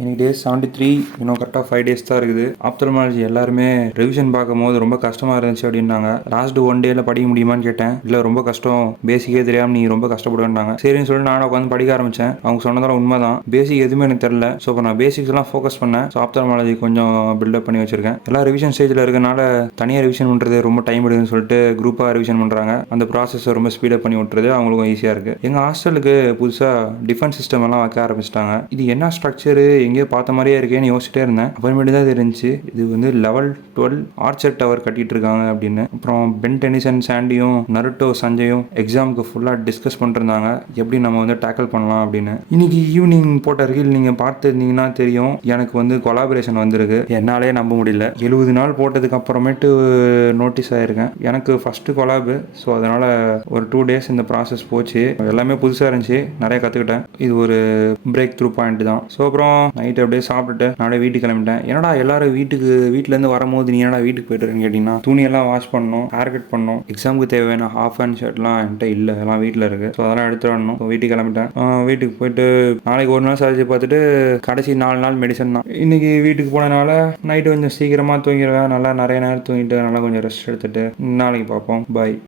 இன்னைக்கு டே 73 இன்னும் கரெக்டாக 5 days தான் இருக்குது. ஆப்தல்மாலஜி எல்லாருமே ரிவிஷன் பார்க்கும்போது ரொம்ப கஷ்டமாக இருந்துச்சு அப்படின்னாங்க. லாஸ்ட் 1 டேல படிக்க முடியுமான்னு கேட்டேன். இல்லை ரொம்ப கஷ்டம், பேசிக்கே தெரியாமல் நீ ரொம்ப கஷ்டப்படுவேன்னாங்க. சரின்னு சொல்லிட்டு நானும் உட்காந்து படிக்க ஆரம்பித்தேன். அவங்க சொன்னதெல்லாம் உண்மை தான். பேசிக் எதுவுமே எனக்கு தெரியல. ஸோ இப்போ நான் பேசிக்ஸ்லாம் ஃபோக்கஸ் பண்ணேன். ஸோ ஆப்தல்மாலஜி கொஞ்சம் பில்டப் பண்ணி வச்சிருக்கேன். எல்லாம் ரிவிஷன் ஸ்டேஜில் இருக்கனால தனியாக ரிவிஷன் பண்ணுறது ரொம்ப டைம் எடுக்குன்னு சொல்லிட்டு குரூப்பாக ரிவிஷன் பண்ணுறாங்க. அந்த ப்ராசஸை ரொம்ப ஸ்பீடப் பண்ணி விட்டுறது அவங்களுக்கும் ஈஸியாக இருக்குது. எங்கள் ஹாஸ்டலுக்கு புதுசாக டிஃபென்ஸ் சிஸ்டம் எல்லாம் வைக்க ஆரம்பிச்சிட்டாங்க. இது என்ன ஸ்ட்ரக்சரு, எங்கேயோ பார்த்த மாதிரியே இருக்கேன்னு யோசிச்சிட்டே இருந்தேன். அப்புறமேட்டு தான் தெரிஞ்சு இது வந்து லெவல் 12 ஆர்ச்சர் டவர் கட்டிட்டு இருக்காங்க அப்படின்னு. அப்புறம் பென் டெனிசன் சாண்டியும் நருட்டோ சஞ்சயும் எக்ஸாமுக்கு ஃபுல்லாக டிஸ்கஸ் பண்ணிருந்தாங்க எப்படி நம்ம வந்து டேக்கிள் பண்ணலாம் அப்படின்னு. இன்னைக்கு ஈவினிங் போட்ட ரீல் நீங்கள் பார்த்துருந்தீங்கன்னா தெரியும், எனக்கு வந்து கொலாபரேஷன் வந்திருக்கு. என்னாலே நம்ப முடியல. 70 நாள் போட்டதுக்கு அப்புறமேட்டு நோட்டீஸ் ஆயிருக்கேன். எனக்கு ஃபஸ்ட்டு கொலாபு. ஸோ அதனால் ஒரு 2 days இந்த ப்ராசஸ் போச்சு. எல்லாமே புதுசாக இருந்துச்சு, நிறைய கற்றுக்கிட்டேன். இது ஒரு பிரேக் த்ரூ பாயிண்ட் தான். ஸோ அப்புறம் நைட் அப்படியே சாப்பிட்டுட்டு நானே வீட்டுக்கு கிளம்பிட்டேன். என்னடா எல்லாரும் வீட்டிலேருந்து வரும்போது நீ என்னடா வீட்டுக்கு போய்ட்டுருன்னு கேட்டிங்கன்னா, துணியெல்லாம் வாஷ் பண்ணணும், ஹேர் கட் பண்ணணும், எக்ஸாமுக்கு தேவையான ஹாஃப் ஹேண்ட் ஷர்ட்லாம் என்கிட்ட இல்லை, எல்லாம் வீட்டில் இருக்குது. ஸோ அதெல்லாம் எடுத்து வரணும். ஸோ வீட்டுக்கு கிளம்பிட்டேன். வீட்டுக்கு போயிட்டு நாளைக்கு ஒரு நாள் சர்ஜரி பார்த்துட்டு கடைசி 4 நாள் மெடிசன் தான். இன்றைக்கி வீட்டுக்கு போனதுனால நைட்டு கொஞ்சம் சீக்கிரமாக தூங்கிடுவேன். நல்லா நிறைய நேரம் தூங்கிட்டு நல்லா கொஞ்சம் ரெஸ்ட் எடுத்துகிட்டு நாளைக்கு பார்ப்போம். பாய்.